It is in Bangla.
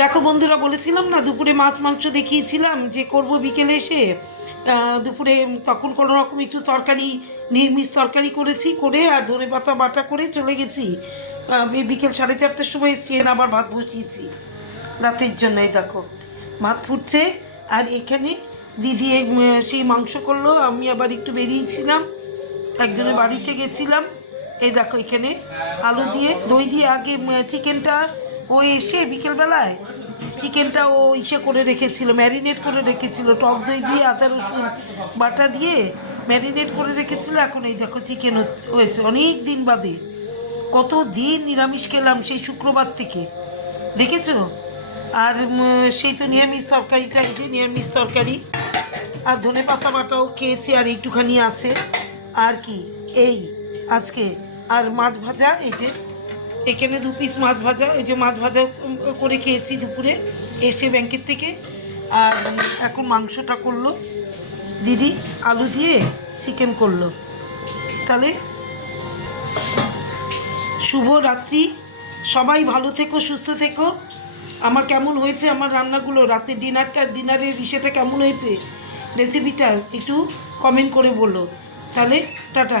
দেখো বন্ধুরা, বলেছিলাম না দুপুরে মাছ মাংস দেখিয়েছিলাম যে করব বিকেলে এসে। দুপুরে তখন কোনো রকম একটু তরকারি, নিরামিষ তরকারি করেছি, করে আর ধনেপাতা বাটা করে চলে গেছি। বিকেল 4:30টার সময় এসছি, আবার ভাত বসিয়েছি রাতের জন্য। এই দেখো ভাত ফুটছে, আর এখানে দিদি সেই মাংস করলো, আমি আবার একটু বেরিয়েছিলাম, একজনের বাড়িতে গেছিলাম। এই দেখো এখানে আলু দিয়ে দই দিয়ে আগে চিকেনটা ও এসে বিকেলবেলায় চিকেনটা ও ইসে করে রেখেছিল, ম্যারিনেট করে রেখেছিল, টক দই দিয়ে আদা রসুন বাটা দিয়ে ম্যারিনেট করে রেখেছিল। এখন এই দেখো চিকেন হয়েছে অনেক দিন বাদে, কত দিন নিরামিষ খেলাম সেই শুক্রবার থেকে, দেখেছো? আর সেই তো নিরামিষ তরকারিটা, এই যে নিরামিষ তরকারি, আর ধনে পাতা বাটাও খেয়েছি, আর একটুখানি আছে আর কি এই আজকে। আর মাছ ভাজা, এই যে এখানে 2 পিস মাছ ভাজা, এই যে মাছ ভাজা করে খেয়েছি দুপুরে এসে ব্যাংকের থেকে। আর এখন মাংসটা করলো দিদি, আলু দিয়ে চিকেন করলো। তাহলে শুভ রাত্রি, সবাই ভালো থেকো, সুস্থ থেকো। আমার কেমন হয়েছে আমার রান্নাগুলো, রাতের ডিনারের ইসেটা কেমন হয়েছে, রেসিপিটা একটু কমেন্ট করে বলো। তাহলে টাটা।